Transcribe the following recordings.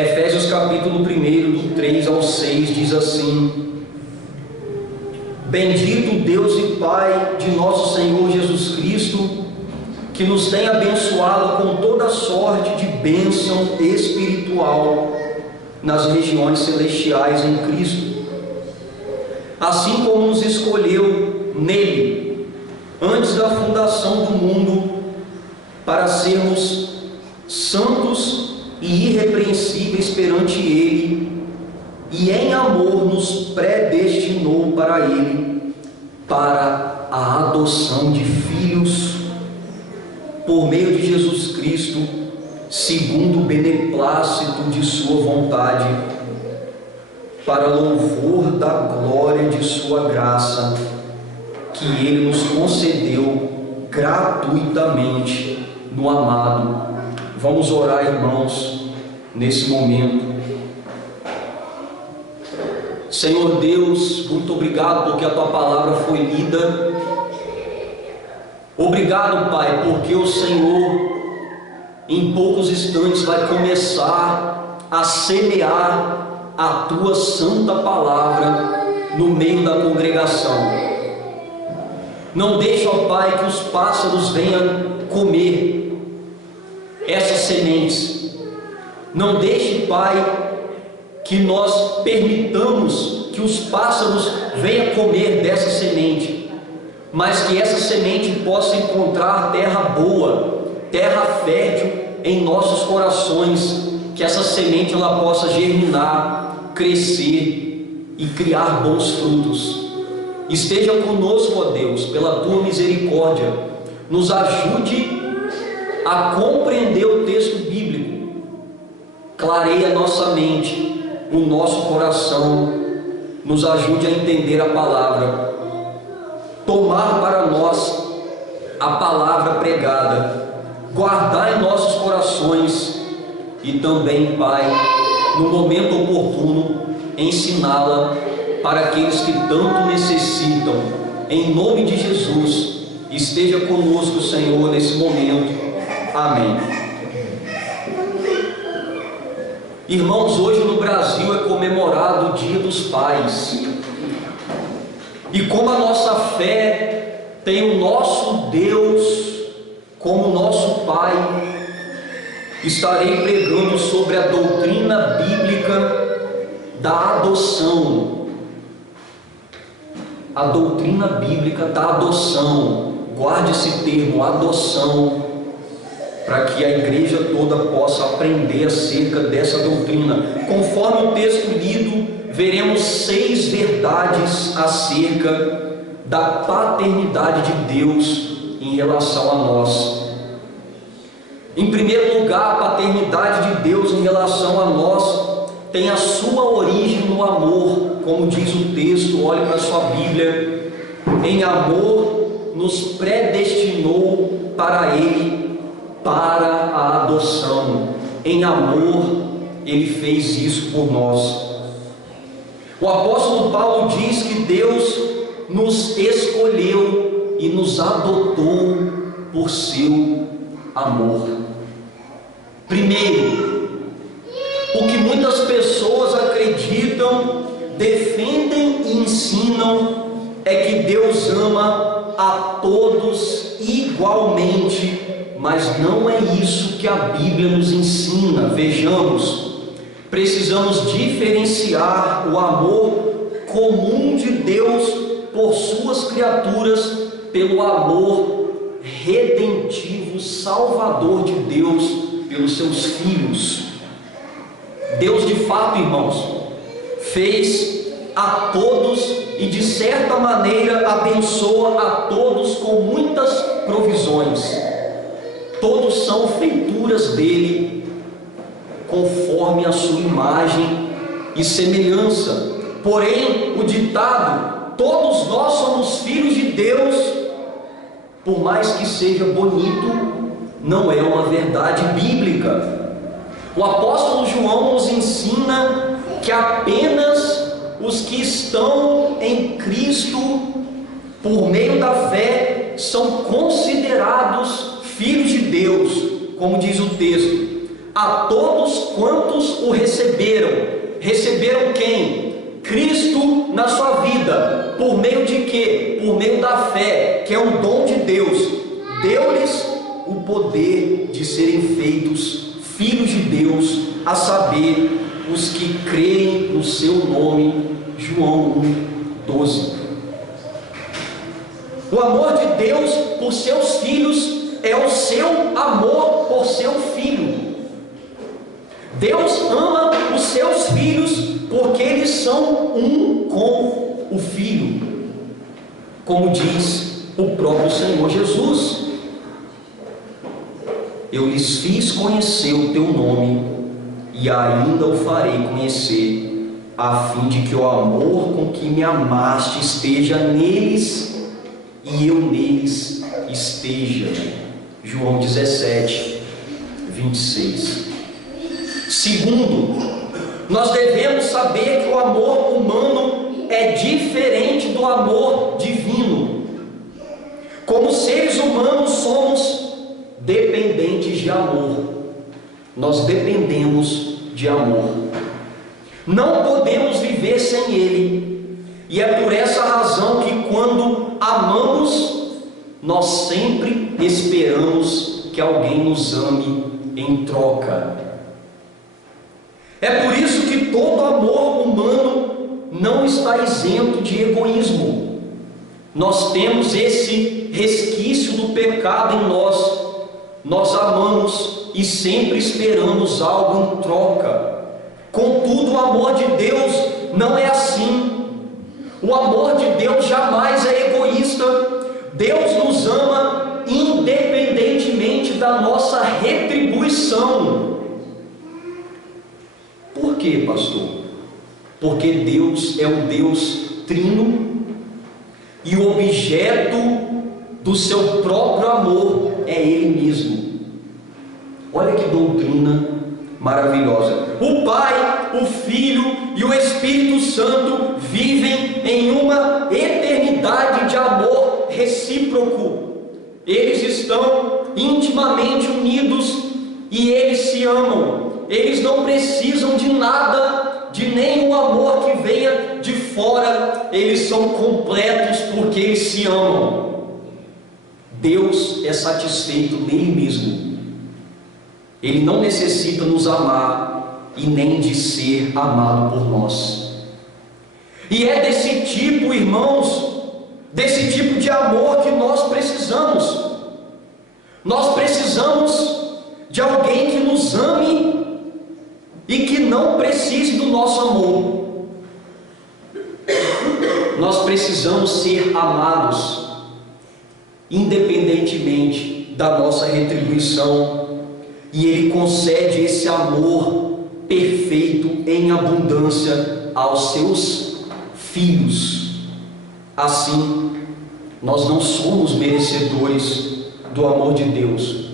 Efésios capítulo 1, do 3 ao 6, diz assim: Bendito Deus e Pai de nosso Senhor Jesus Cristo, que nos tem abençoado com toda sorte de bênção espiritual nas regiões celestiais em Cristo, assim como nos escolheu nele, antes da fundação do mundo, para sermos santos e irrepreensíveis perante Ele, e em amor nos predestinou para Ele, para a adoção de filhos, por meio de Jesus Cristo, segundo o beneplácito de sua vontade, para louvor da glória de sua graça, que Ele nos concedeu gratuitamente no amado. Vamos orar, irmãos, nesse momento. Senhor Deus, muito obrigado porque a Tua palavra foi lida. Obrigado, Pai, porque o Senhor em poucos instantes vai começar a semear a Tua santa palavra no meio da congregação. Não deixe, ó Pai, que os pássaros venham comer essas sementes. Não deixe, Pai, que nós permitamos que os pássaros venham comer dessa semente, mas que essa semente possa encontrar terra boa, terra fértil em nossos corações, que essa semente ela possa germinar, crescer e criar bons frutos. Esteja conosco, ó Deus, pela Tua misericórdia, nos ajude a compreender o texto bíblico, clareia nossa mente, o nosso coração, nos ajude a entender a palavra, tomar para nós a palavra pregada, guardar em nossos corações e também, Pai, no momento oportuno, ensiná-la para aqueles que tanto necessitam. Em nome de Jesus, esteja conosco, Senhor, nesse momento. Amém. Irmãos, hoje no Brasil é comemorado o Dia dos Pais. E como a nossa fé tem o nosso Deus como nosso Pai, estarei pregando sobre a doutrina bíblica da adoção. A doutrina bíblica da adoção. Guarde esse termo, adoção, para que a igreja toda possa aprender acerca dessa doutrina. Conforme o texto lido, veremos 6 verdades acerca da paternidade de Deus em relação a nós. Em primeiro lugar, a paternidade de Deus em relação a nós tem a sua origem no amor, como diz o texto. Olhe para a sua Bíblia. Em amor nos predestinou para Ele, para a adoção. Em amor Ele fez isso por nós. O apóstolo Paulo diz que Deus nos escolheu e nos adotou por seu amor. Primeiro, o que muitas pessoas acreditam, defendem e ensinam é que Deus ama a todos igualmente, mas não é isso que a Bíblia nos ensina. Vejamos, precisamos diferenciar o amor comum de Deus por suas criaturas pelo amor redentivo, salvador de Deus pelos seus filhos. Deus, de fato, irmãos, fez a todos e de certa maneira abençoa a todos com muitas provisões. Todos são feituras dele, conforme a sua imagem e semelhança. Porém, o ditado, todos nós somos filhos de Deus, por mais que seja bonito, não é uma verdade bíblica. O apóstolo João nos ensina que apenas os que estão em Cristo, por meio da fé, são considerados filhos de Deus, como diz o texto. a todos quantos o receberam. Receberam quem? Cristo na sua vida. Por meio de quê? Por meio da fé, que é um dom de Deus. Deu-lhes o poder de serem feitos filhos de Deus, a saber, os que creem no seu nome. João 1:12. O amor de Deus por seus filhos é o seu amor por seu filho. Deus ama os seus filhos porque eles são um com o Filho, como diz o próprio Senhor Jesus. Eu lhes fiz conhecer o teu nome e ainda o farei conhecer, a fim de que o amor com que me amaste esteja neles e eu neles esteja. João 17:26. Segundo, nós devemos saber que o amor humano é diferente do amor divino. Como seres humanos somos dependentes de amor. Nós dependemos de amor. Não podemos viver sem ele. E é por essa razão que quando amamos, nós sempre esperamos que alguém nos ame em troca. É por isso que todo amor humano não está isento de egoísmo. Nós temos esse resquício do pecado em nós. Nós amamos e sempre esperamos algo em troca. Contudo, o amor de Deus não é assim. O amor de Deus jamais é egoísta. Deus nos ama independentemente da nossa retribuição. Por quê, pastor? Porque Deus é um Deus trino e o objeto do seu próprio amor é Ele mesmo. Olha que doutrina maravilhosa. O Pai, o Filho e o Espírito Santo vivem em uma eternidade de amor recíproco. Eles estão intimamente unidos e eles se amam. Eles não precisam de nada, de nenhum amor que venha de fora. Eles são completos porque eles se amam. Deus é satisfeito nele mesmo. Ele não necessita nos amar e nem de ser amado por nós. E é desse tipo, irmãos, desse tipo de amor que nós precisamos. Nós precisamos de alguém que nos ame e que não precise do nosso amor. Nós precisamos ser amados, independentemente da nossa retribuição, e Ele concede esse amor perfeito em abundância aos seus filhos. Assim, nós não somos merecedores do amor de Deus.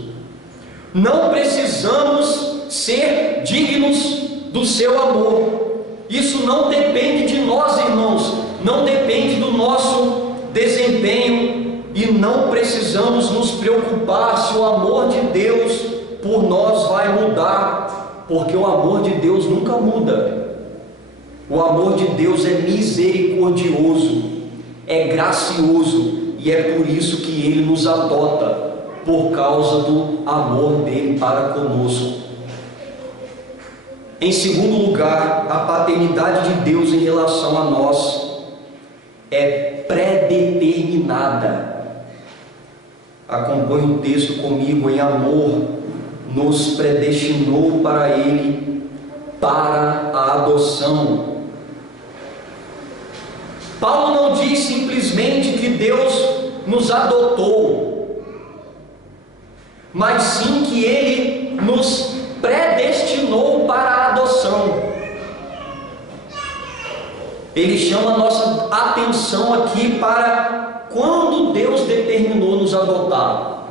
Não precisamos ser dignos do seu amor. Isso não depende de nós, irmãos, não depende do nosso desempenho, e não precisamos nos preocupar se o amor de Deus por nós vai mudar, porque o amor de Deus nunca muda. O amor de Deus é misericordioso, é gracioso, e é por isso que Ele nos adota, por causa do amor dele para conosco. Em segundo lugar, a paternidade de Deus em relação a nós é predeterminada. Acompanhe o texto comigo. Em amor nos predestinou para Ele, para a adoção. Paulo não diz simplesmente que Deus nos adotou, mas sim que Ele nos predestinou para a adoção. Ele chama a nossa atenção aqui para quando Deus determinou nos adotar.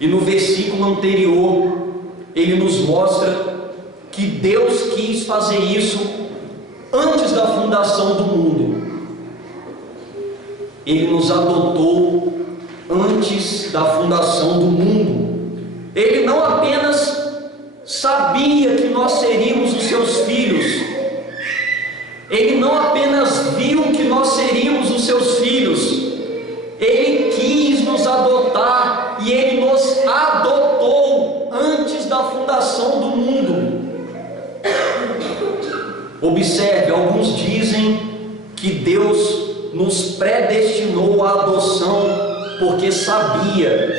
E no versículo anterior, ele nos mostra que Deus quis fazer isso antes da fundação do mundo. Ele nos adotou antes da fundação do mundo. Ele não apenas sabia que nós seríamos os seus filhos. Ele não apenas viu que nós seríamos os seus filhos, Ele quis nos adotar e Ele nos adotou antes da fundação do mundo. Observe, alguns dizem que Deus nos predestinou à adoção porque sabia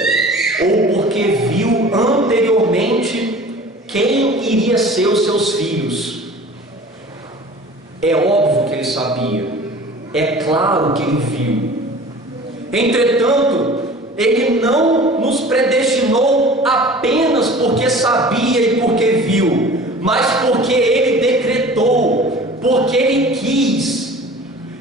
ou porque viu anteriormente quem iria ser os seus filhos. É óbvio que Ele sabia, é claro que Ele viu. Entretanto, Ele não nos predestinou apenas porque sabia e porque viu, mas porque Ele decretou, porque Ele quis,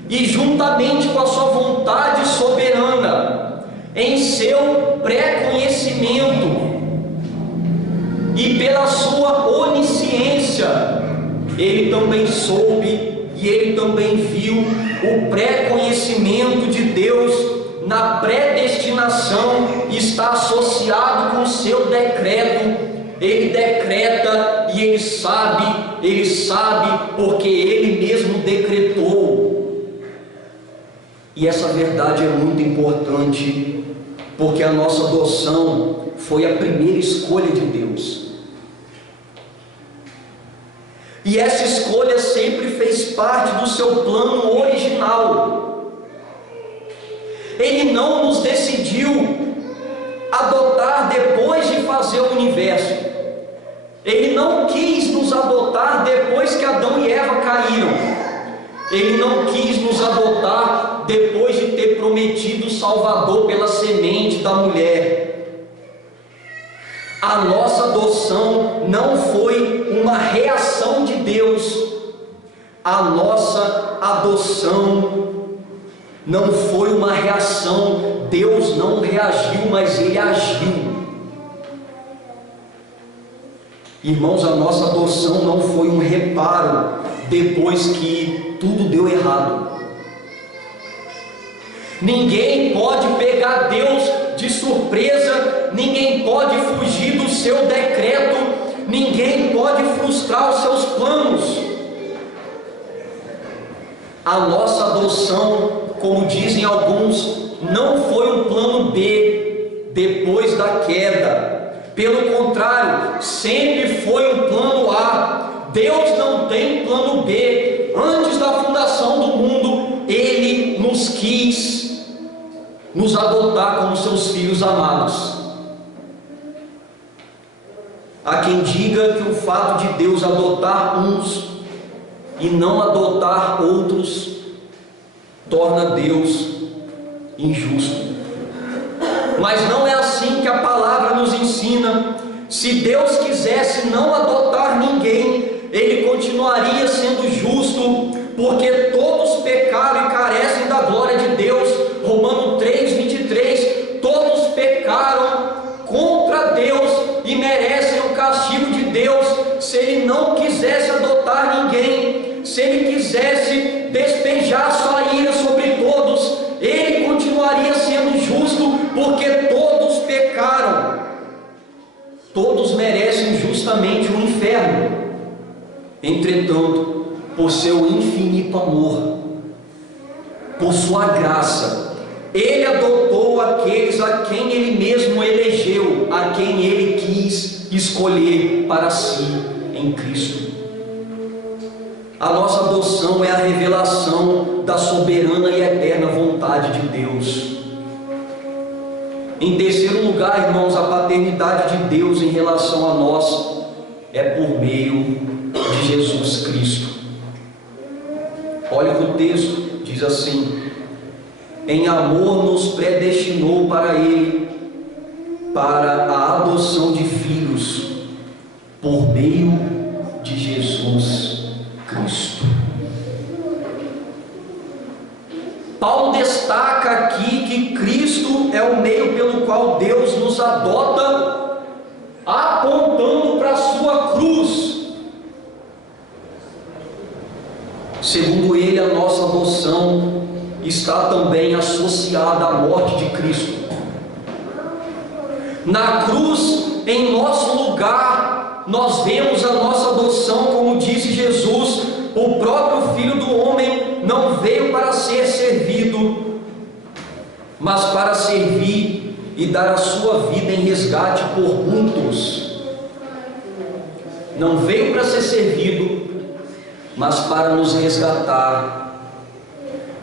e juntamente com a sua vontade soberana, em seu pré-conhecimento e pela sua onisciência, Ele também soube e Ele também viu o pré-conhecimento de Deus na predestinação, está associado com o seu decreto. Ele decreta e Ele sabe porque Ele mesmo decretou. E essa verdade é muito importante, porque a nossa adoção foi a primeira escolha de Deus. E essa escolha sempre fez parte do seu plano original. Ele não nos decidiu adotar depois de fazer o universo. Ele não quis nos adotar depois que Adão e Eva caíram. Ele não quis nos adotar depois de ter prometido o Salvador pela semente da mulher. A nossa adoção não foi uma reação de Deus. A nossa adoção não foi uma reação. Deus não reagiu, mas Ele agiu. Irmãos, a nossa adoção não foi um reparo depois que tudo deu errado. Ninguém pode pegar Deus de surpresa, ninguém pode fugir do seu decreto, ninguém pode frustrar os seus planos. A nossa adoção, como dizem alguns, não foi um plano B depois da queda. Pelo contrário, sempre foi um plano A. Deus não tem plano B. Antes da fundação do mundo, Ele nos quis nos adotar como seus filhos amados. Há quem diga que o fato de Deus adotar uns e não adotar outros torna Deus injusto. Mas não é assim que a palavra nos ensina. Se Deus quisesse não adotar ninguém, Ele continuaria sendo justo, porque todos pecaram e carecem da glória de Deus. Romanos 3:23, todos pecaram contra Deus e merecem o castigo de Deus. Se Ele não quisesse adotar ninguém, se Ele quisesse despejar sua ira sobre todos, Ele continuaria sendo justo, porque todos pecaram. Todos merecem justamente o inferno. Entretanto, por seu infinito amor, por sua graça, Ele adotou aqueles a quem Ele mesmo elegeu, a quem Ele quis escolher para si em Cristo. A nossa adoção é a revelação da soberana e eterna vontade de Deus. Em terceiro lugar, irmãos, a paternidade de Deus em relação a nós é por meio de Jesus Cristo. Olha o que o texto diz assim: em amor nos predestinou para Ele, para a adoção de filhos, por meio de Jesus Cristo. Paulo destaca aqui que Cristo é o meio pelo qual Deus nos adota, apontando para a sua cruz. Segundo ele, a nossa adoção está também associada à morte de Cristo. Na cruz, em nosso lugar, nós vemos a nossa adoção, como disse Jesus: o próprio Filho do Homem não veio para ser servido, mas para servir e dar a sua vida em resgate por muitos. Não veio para ser servido, mas para nos resgatar.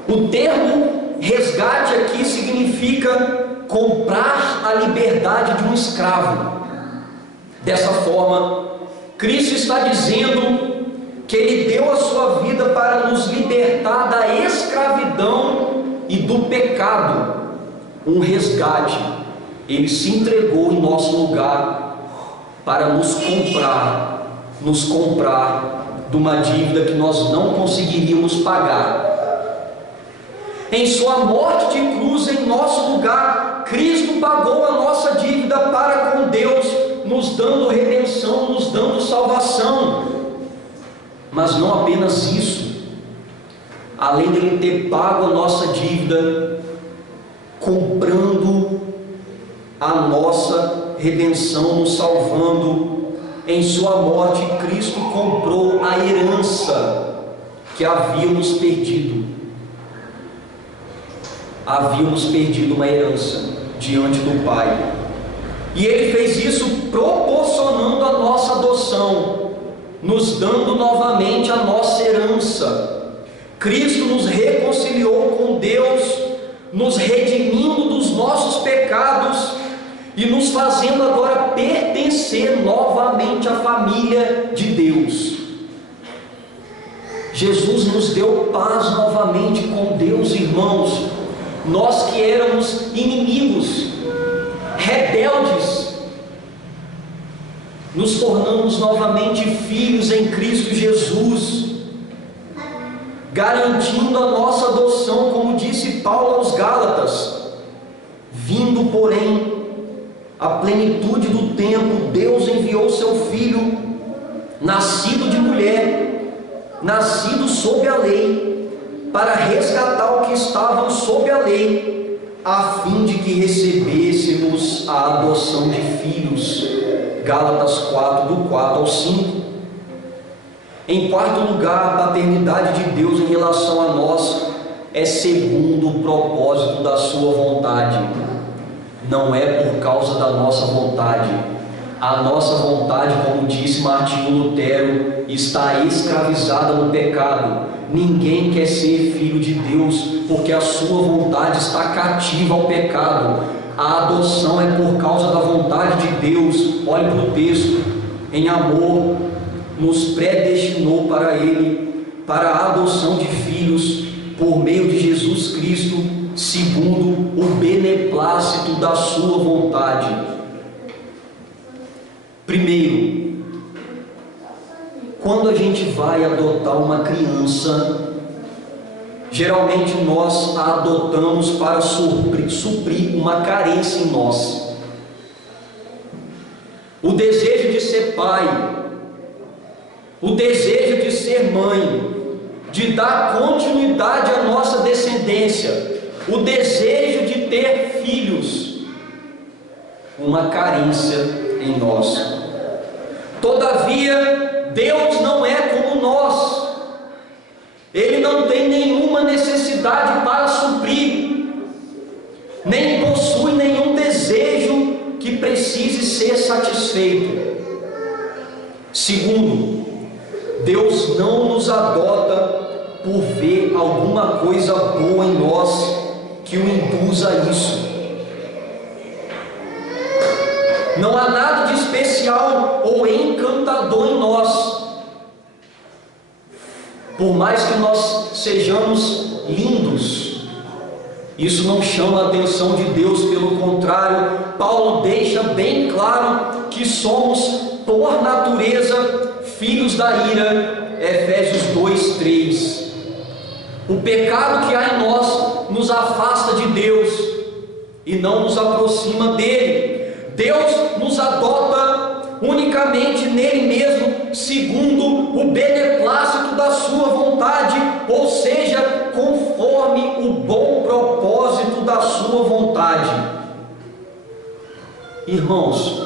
O termo resgate aqui significa comprar a liberdade de um escravo. Dessa forma, Cristo está dizendo que Ele deu a sua vida para nos libertar da escravidão e do pecado. Um resgate. Ele se entregou em nosso lugar para nos comprar de uma dívida que nós não conseguiríamos pagar. Em sua morte de cruz em nosso lugar, Cristo pagou a nossa dívida para com Deus, nos dando redenção, nos dando salvação. Mas não apenas isso. Além de Ele ter pago a nossa dívida, comprando a nossa redenção, nos salvando, em sua morte Cristo comprou a herança que havíamos perdido. Havíamos perdido uma herança diante do Pai, e Ele fez isso proporcionando a nossa adoção, nos dando novamente a nossa herança. Cristo nos reconciliou com Deus, nos redimindo dos nossos pecados e nos fazendo agora pertencer novamente à família de Deus. Jesus nos deu paz novamente com Deus, irmãos. Nós que éramos inimigos, rebeldes, nos tornamos novamente filhos em Cristo Jesus, garantindo a nossa adoção, como disse Paulo aos Gálatas. Vindo, porém, a plenitude do tempo, Deus enviou seu Filho, nascido de mulher, nascido sob a lei, para resgatar o que estavam sob a lei, a fim de que recebêssemos a adoção de filhos. Gálatas 4, do 4 ao 5. Em quarto lugar, a paternidade de Deus em relação a nós é segundo o propósito da sua vontade. Não é por causa da nossa vontade. A nossa vontade, como disse Martinho Lutero, está escravizada no pecado. Ninguém quer ser filho de Deus, porque a sua vontade está cativa ao pecado. A adoção é por causa da vontade de Deus. Olhe para o texto. Em amor, nos predestinou para Ele, para a adoção de filhos, por meio de Jesus Cristo, segundo o beneplácito da sua vontade. Primeiro, quando a gente vai adotar uma criança, geralmente nós a adotamos para suprir uma carência em nós. O desejo de ser pai, o desejo de ser mãe, de dar continuidade à nossa descendência, o desejo de ter filhos, uma carência em nós. Todavia, Deus não é como nós. Ele não tem nenhuma necessidade para suprir, nem possui nenhum desejo que precise ser satisfeito. Segundo, Deus não nos adota por ver alguma coisa boa em nós que o induza a isso. Não há nada de especial ou encantador em nós. Por mais que nós sejamos lindos, isso não chama a atenção de Deus. Pelo contrário, Paulo deixa bem claro que somos, por natureza, filhos da ira. Efésios 2, 3. O pecado que há em nós nos afasta de Deus e não nos aproxima dele. Deus nos adota unicamente nele mesmo, segundo o beneplácito da sua vontade, ou seja, conforme o bom propósito da sua vontade. Irmãos,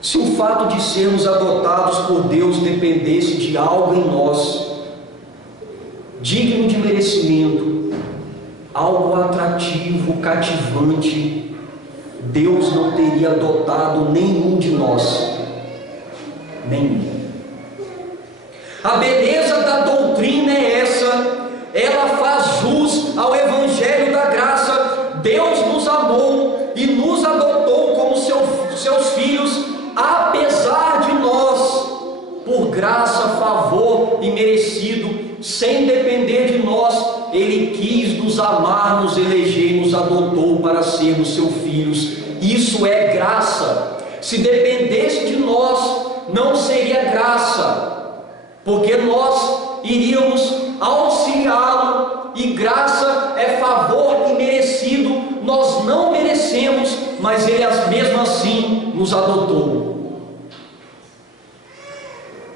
Se o fato de sermos adotados por Deus dependesse de algo em nós, digno de merecimento, algo atrativo, cativante, Deus não teria adotado nenhum de nós. Nenhum. A beleza da doutrina é essa, ela faz jus ao Evangelho da graça. Deus nos amou e nos adotou como seus filhos, apesar de nós, por graça, favor e merecido, sem depender de nós, Ele quis nos amar, nos eleger e nos adotou para sermos seus filhos. Isso é graça. Se dependesse de nós, não seria graça, porque nós iríamos auxiliá-lo, e graça é favor imerecido. Nós não merecemos, mas Ele mesmo assim nos adotou.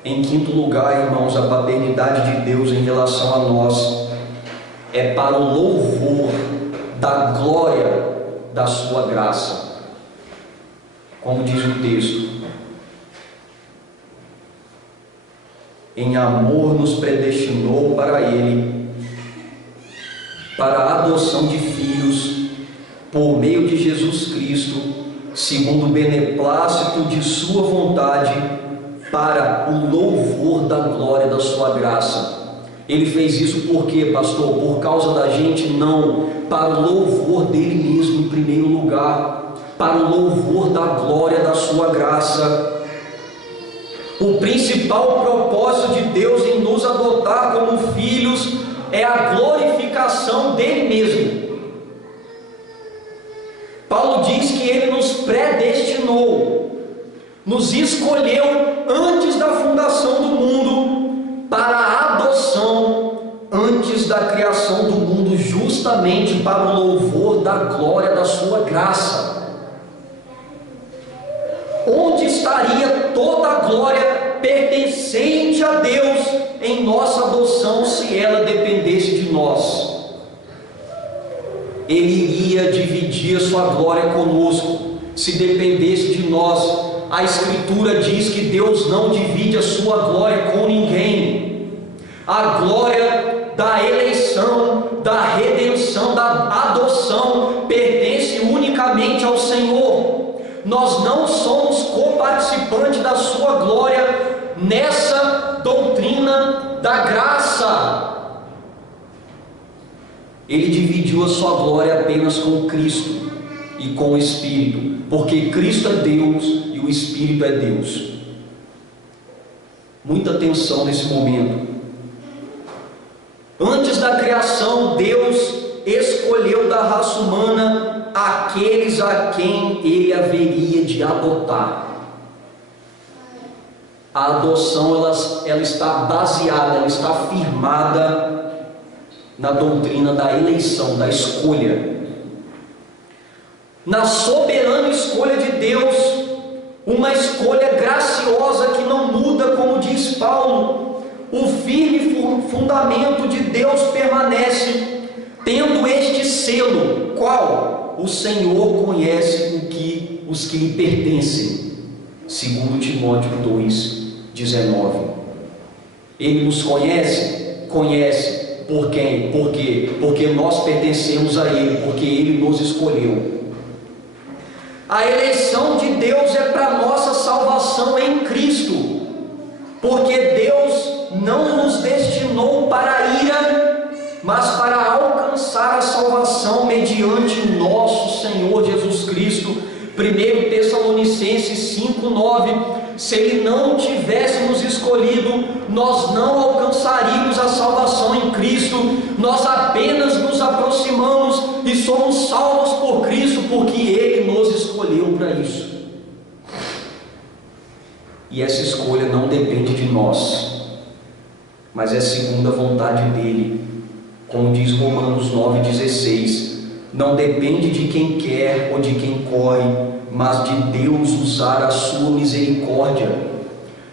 Em quinto lugar, irmãos, a paternidade de Deus em relação a nós é para o louvor da glória da sua graça. Como diz o texto: em amor nos predestinou para Ele, para a adoção de filhos, por meio de Jesus Cristo, segundo o beneplácito de sua vontade, para o louvor da glória da sua graça. Ele fez isso por quê, pastor? Por causa da gente? Não, para o louvor dele mesmo em primeiro lugar, para o louvor da glória da sua graça. O principal propósito de Deus em nos adotar como filhos é a glorificação dele mesmo. Paulo diz que ele nos predestinou, nos escolheu antes da fundação do mundo para a adoção, antes da criação do mundo, justamente para o louvor da glória da sua graça. Onde estaria toda a glória pertencente a Deus em nossa adoção se ela dependesse de nós? Ele iria dividir a sua glória conosco se dependesse de nós. A Escritura diz que Deus não divide a sua glória com ninguém. A glória da eleição, da redenção, da adoção pertence unicamente ao Senhor. Nós não somos coparticipantes da sua glória nessa doutrina da graça. Ele dividiu a sua glória apenas com Cristo e com o Espírito, porque Cristo é Deus e o Espírito é Deus. Muita atenção nesse momento. Antes da criação, Deus escolheu da raça humana aqueles a quem Ele haveria de adotar. A adoção ela está baseada, ela está firmada na doutrina da eleição, da escolha. Na soberana escolha de Deus, uma escolha graciosa que não muda, como diz Paulo. O firme fundamento de Deus permanece, tendo este selo, qual? O Senhor conhece os que lhe pertencem, segundo Timóteo 2,19. Ele nos conhece? Conhece. Por quem? Por quê? Porque nós pertencemos a Ele, porque Ele nos escolheu. A eleição de Deus é para nossa salvação em Cristo, porque Deus não nos destinou para a ira, mas para alcançar a salvação mediante o nosso Senhor Jesus Cristo. 1 Tessalonicenses 5,9: se Ele não tivesse nos escolhido, nós não alcançaríamos a salvação em Cristo. Nós apenas nos aproximamos e somos salvos por Cristo, porque Ele nos escolheu para isso. E essa escolha não depende de nós, mas é segundo a vontade dEle. Como diz Romanos 9,16: não depende de quem quer ou de quem corre, mas de Deus usar a sua misericórdia.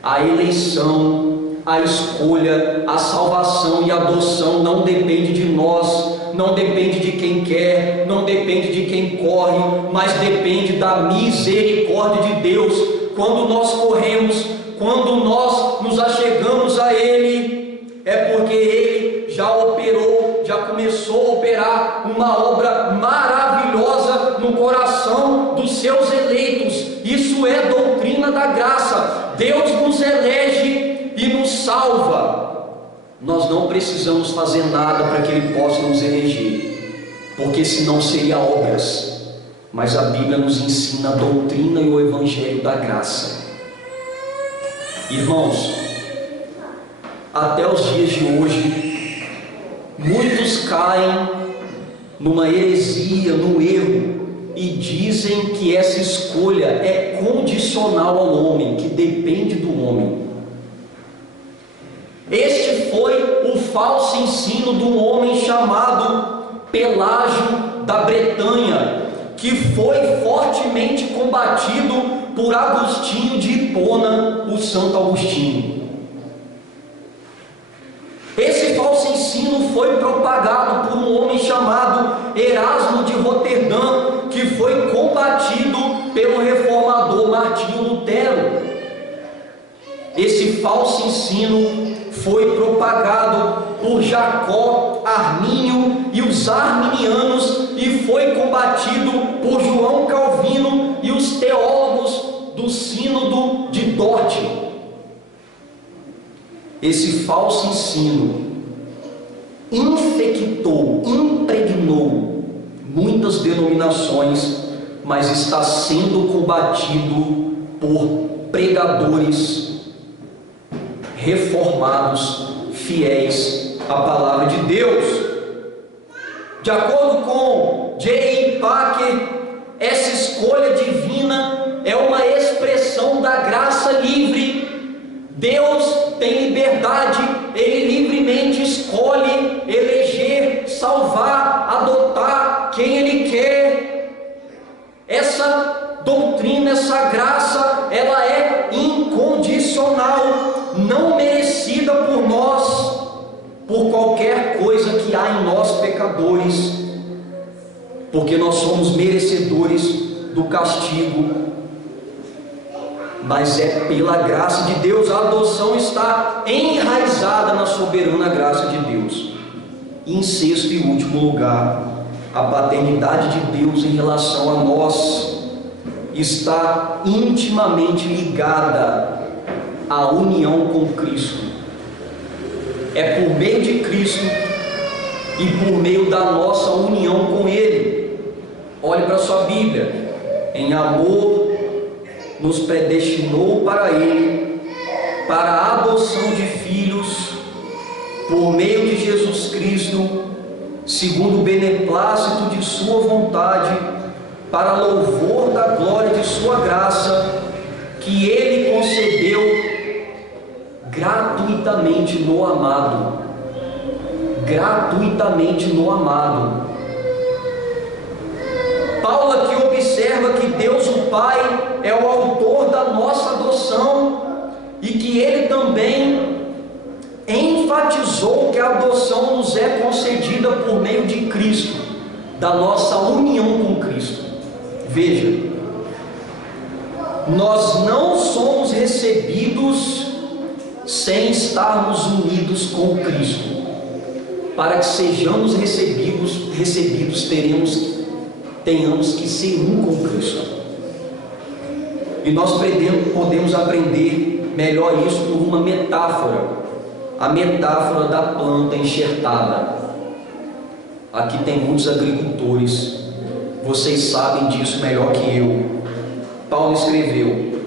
A eleição, a escolha, a salvação e a adoção não depende de nós, não depende de quem quer, não depende de quem corre, mas depende da misericórdia de Deus. quando nós corremos, quando nós nos achegamos a Ele, é porque Ele já operou, já começou a operar uma obra maravilhosa no coração dos seus eleitos. Isso é doutrina da graça. Deus nos elege e nos salva. Nós não precisamos fazer nada para que Ele possa nos eleger, porque senão seria obras. Mas a Bíblia nos ensina a doutrina e o Evangelho da graça. Irmãos, até os dias de hoje, muitos caem numa heresia, num erro, e dizem que essa escolha é condicional ao homem, que depende do homem. Este foi o falso ensino de um homem chamado Pelágio da Bretanha, que foi fortemente combatido por Agostinho de Hipona, o Santo Agostinho. Esse falso ensino foi propagado por um homem chamado Erasmo de Roterdã, que foi combatido pelo reformador Martinho Lutero. Esse falso ensino foi propagado por Jacó, Armínio e os arminianos, e foi combatido por João Calvino e os teólogos do Sínodo de Dort. Esse falso ensino infectou, impregnou muitas denominações, mas está sendo combatido por pregadores reformados, fiéis à palavra de Deus. De acordo com J.I. Packer, essa escolha divina é uma expressão da graça livre. Deus tem liberdade, Ele livremente escolhe eleger, salvar, adotar quem Ele quer. Essa doutrina, essa graça, ela é incondicional, não merecida por nós, por qualquer coisa que há em nós pecadores, porque nós somos merecedores do castigo. Mas é pela graça de Deus. A adoção está enraizada na soberana graça de Deus. E em sexto e último lugar, a paternidade de Deus em relação a nós está intimamente ligada à união com Cristo. É por meio de Cristo e por meio da nossa união com Ele. Olhe para a sua Bíblia. Em amor nos predestinou para Ele, para a adoção de filhos, por meio de Jesus Cristo, segundo o beneplácito de sua vontade, para louvor da glória de sua graça, que Ele concedeu gratuitamente no amado. Gratuitamente no amado. Paulo aqui observa que Deus o Pai é o autor da nossa adoção e que Ele também enfatizou que a adoção nos é concedida por meio de Cristo, da nossa união com Cristo. Veja, nós não somos recebidos sem estarmos unidos com Cristo. Para que sejamos recebidos, tenhamos que ser um com Cristo. E nós podemos aprender melhor isso por uma metáfora, a metáfora da planta enxertada. Aqui tem muitos agricultores, vocês sabem disso melhor que eu. Paulo escreveu: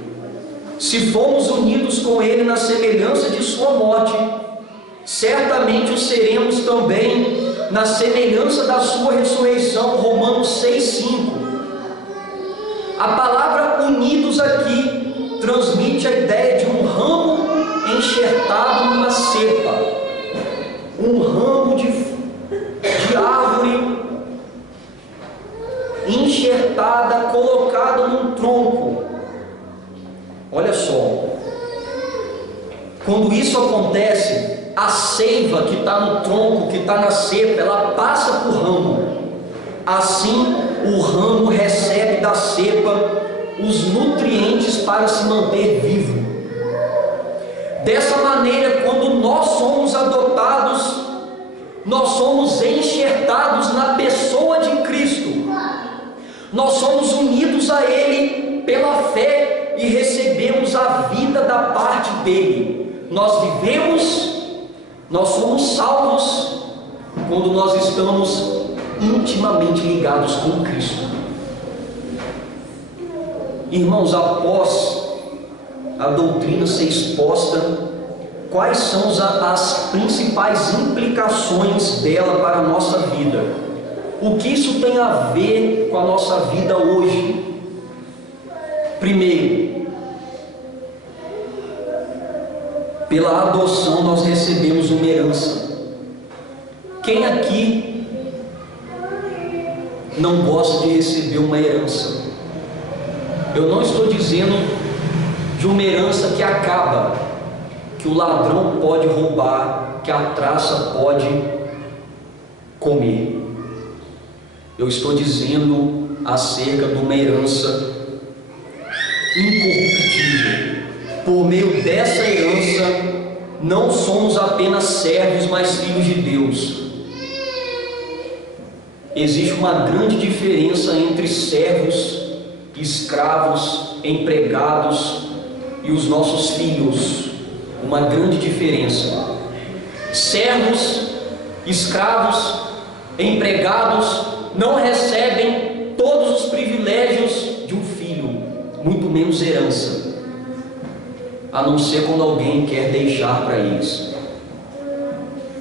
se fomos unidos com Ele na semelhança de sua morte, certamente o seremos também na semelhança da sua ressurreição. Romanos 6,5. A palavra unidos aqui transmite a ideia de um ramo enxertado numa cepa, um ramo de árvore enxertada, colocada num tronco. Olha só, quando isso acontece, a seiva que está no tronco, que está na cepa, ela passa para o ramo. Assim, o ramo recebe da cepa os nutrientes para se manter vivo. Dessa maneira, quando nós somos adotados, nós somos enxertados na pessoa de Cristo. Nós somos unidos a Ele pela fé e recebemos a vida da parte dele. Nós vivemos, nós somos salvos quando nós estamos intimamente ligados com Cristo. Irmãos, após a doutrina ser exposta, quais são as principais implicações dela para a nossa vida? O que isso tem a ver com a nossa vida hoje? Primeiro, pela adoção nós recebemos uma herança. Quem aqui não gosta de receber uma herança? Eu não estou dizendo de uma herança que acaba, que o ladrão pode roubar, que a traça pode comer. Eu estou dizendo acerca de uma herança incorruptível. Por meio dessa herança, não somos apenas servos, mas filhos de Deus. Existe uma grande diferença entre servos, escravos, empregados e os nossos filhos. Uma grande diferença. Servos, escravos, empregados não recebem todos os privilégios de um filho, muito menos herança, a não ser quando alguém quer deixar para eles.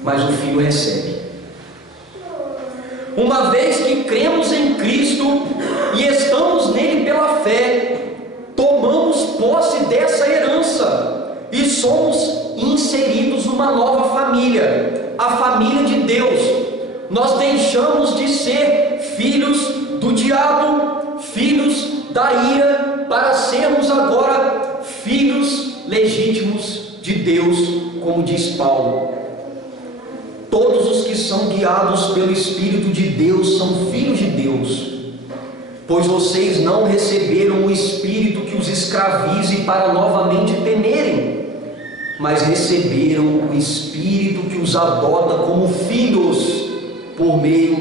Mas o filho recebe. Uma vez que cremos em Cristo e estamos nele pela fé, tomamos posse dessa herança e somos inseridos numa nova família, a família de Deus. Nós deixamos de ser filhos do diabo, filhos da ira, para sermos agora filhos legítimos de Deus, como diz Paulo. Todos os que são guiados pelo Espírito de Deus são filhos de Deus, pois vocês não receberam o Espírito que os escravize para novamente temerem, mas receberam o Espírito que os adota como filhos, por meio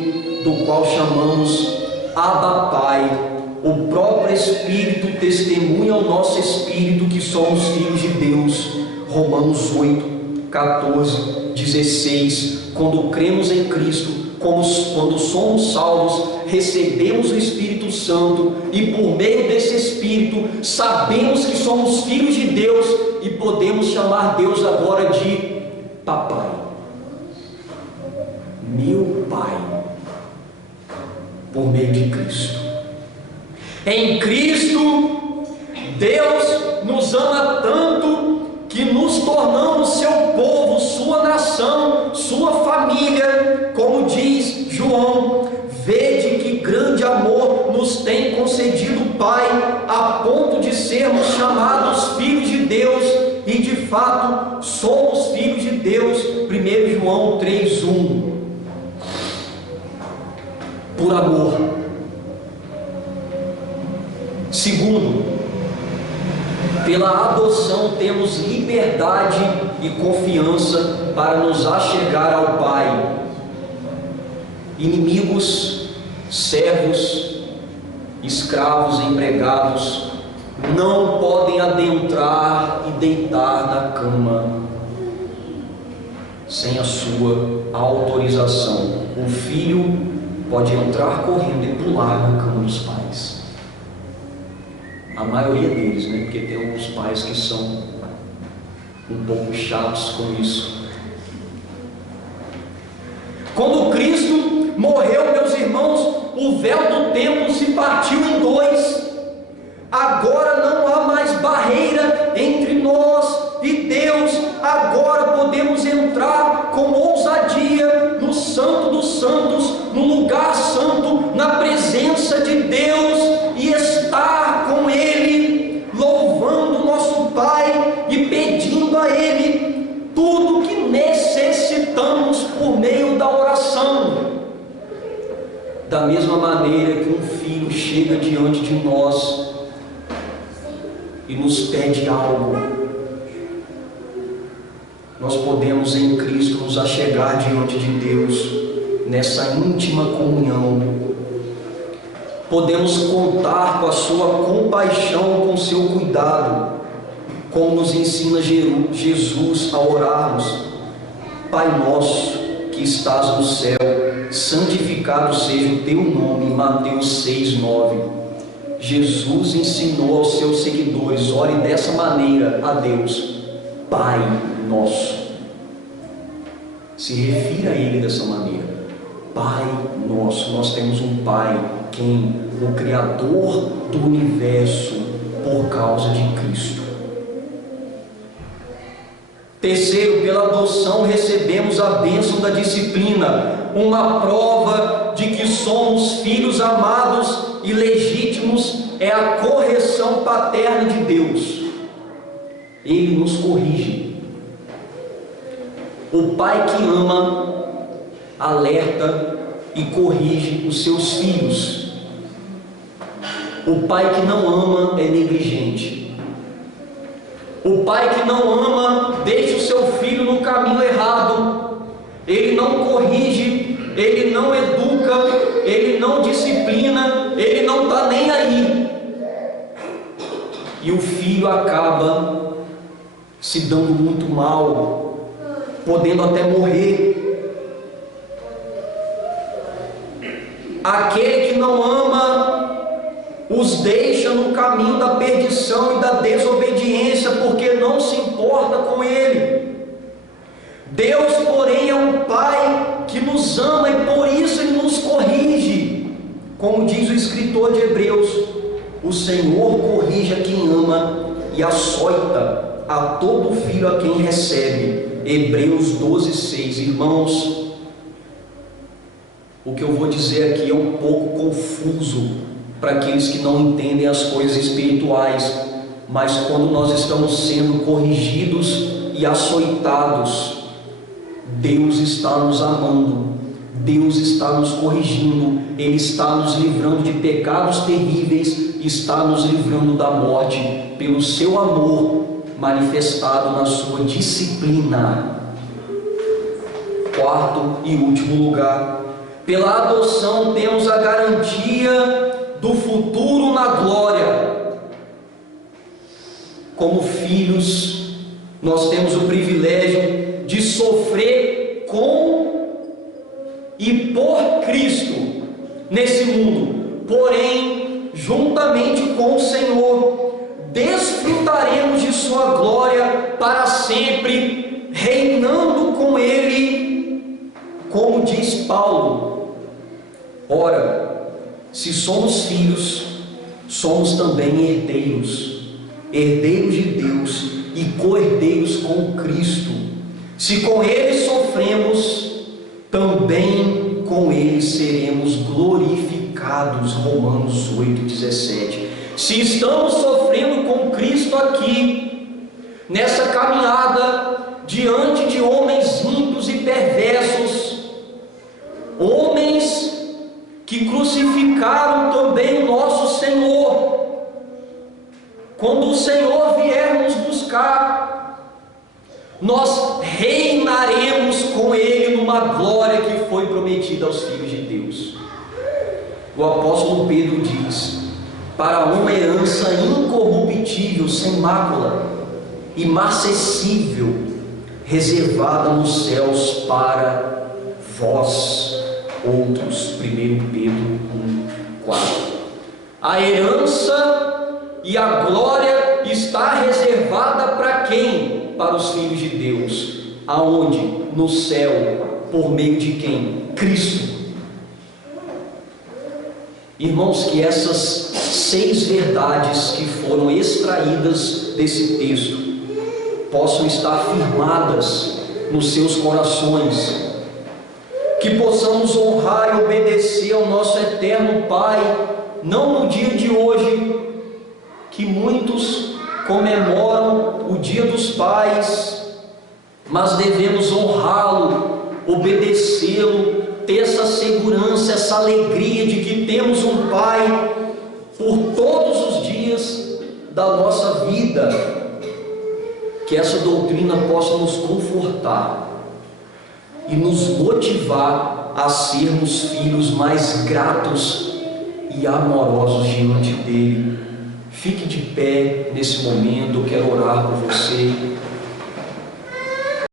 do qual chamamos Abba Pai. O próprio Espírito testemunha ao nosso Espírito que somos filhos de Deus. Romanos 8, 14, 16. Quando cremos em Cristo, quando somos salvos, recebemos o Espírito Santo e por meio desse Espírito sabemos que somos filhos de Deus e podemos chamar Deus agora de Papai, meu Pai, por meio de Cristo. Em Cristo, Deus nos ama tanto que nos tornamos seu povo, sua nação, sua família, como diz João: vede que grande amor nos tem concedido o Pai, a ponto de sermos chamados filhos de Deus, e de fato somos filhos de Deus. 1 João 3:1. Por amor. Segundo, pela adoção temos liberdade e confiança para nos achegar ao Pai. Inimigos, servos, escravos, empregados não podem adentrar e deitar na cama sem a sua autorização. O filho pode entrar correndo e pular na cama dos pais. A maioria deles, né? Porque tem alguns pais que são um pouco chatos com isso. Quando Cristo morreu, meus irmãos, o véu do templo se partiu em dois. Agora não há mais barreira entre nós e Deus. Agora podemos entrar com ousadia no Santo dos Santos, no lugar santo, na presença de Deus, e estar com Ele, louvando nosso Pai e pedindo a Ele tudo que necessitamos por meio da oração. Da mesma maneira que um filho chega diante de nós e nos pede algo, nós podemos em Cristo nos achegar diante de Deus nessa íntima comunhão. Podemos contar com a sua compaixão, com o seu cuidado, como nos ensina Jesus a orarmos: Pai nosso que estás no céu, santificado seja o teu nome. Mateus 6:9. Jesus ensinou aos seus seguidores: ore dessa maneira a Deus, Pai nosso. Se refira a Ele dessa maneira, Pai nosso. Nós temos um Pai, quem? O Criador do universo, por causa de Cristo. Terceiro, pela adoção recebemos a bênção da disciplina, uma prova de que somos filhos amados e legítimos é a correção paterna de Deus. Ele nos corrige. O pai que ama, alerta e corrige os seus filhos. O pai que não ama é negligente. O pai que não ama deixa o seu filho no caminho errado. Ele não corrige, ele não educa, ele não disciplina, ele não está nem aí. E o filho acaba se dando muito mal, podendo até morrer. Aquele que não ama os deixa no caminho da perdição e da desobediência, porque não se importa com ele. Deus, porém, é um Pai que nos ama e por isso Ele nos corrige. Como diz o escritor de Hebreus: o Senhor corrige a quem ama e açoita a todo filho a quem recebe. Hebreus 12:6. Irmãos, o que eu vou dizer aqui é um pouco confuso para aqueles que não entendem as coisas espirituais, mas quando nós estamos sendo corrigidos e açoitados, Deus está nos amando, Deus está nos corrigindo, Ele está nos livrando de pecados terríveis, está nos livrando da morte, pelo seu amor manifestado na sua disciplina. Quarto e último lugar, pela adoção temos a garantia do futuro na glória. Como filhos, nós temos o privilégio de sofrer com e por Cristo nesse mundo, porém, juntamente com o Senhor, desfrutaremos de sua glória para sempre, reinando com Ele, como diz Paulo. Ora, se somos filhos, somos também herdeiros, herdeiros de Deus e co-herdeiros com Cristo. Se com Ele sofremos, também com Ele seremos glorificados. Romanos 8:17. Se estamos sofrendo com Cristo aqui, nessa caminhada, diante de homens ímpios e perversos, homens que crucificaram também o nosso Senhor, quando o Senhor vier nos buscar, nós reinaremos com Ele numa glória que foi prometida aos filhos de Deus. O apóstolo Pedro diz: para uma herança incorruptível, sem mácula, imarcessível, reservada nos céus para vós outros. 1 Pedro 1:4. A herança e a glória está reservada para quem? Para os filhos de Deus. Aonde? No céu. Por meio de quem? Cristo. Irmãos, que essas 6 verdades que foram extraídas desse texto possam estar firmadas nos seus corações, que possamos honrar e obedecer ao nosso eterno Pai, não no dia de hoje, que muitos comemoram o Dia dos Pais, mas devemos honrá-lo, obedecê-lo, ter essa segurança, essa alegria de que temos um Pai por todos os dias, da nossa vida, que essa doutrina possa nos confortar e nos motivar a sermos filhos mais gratos e amorosos diante dele. Fique de pé nesse momento, eu quero orar por você.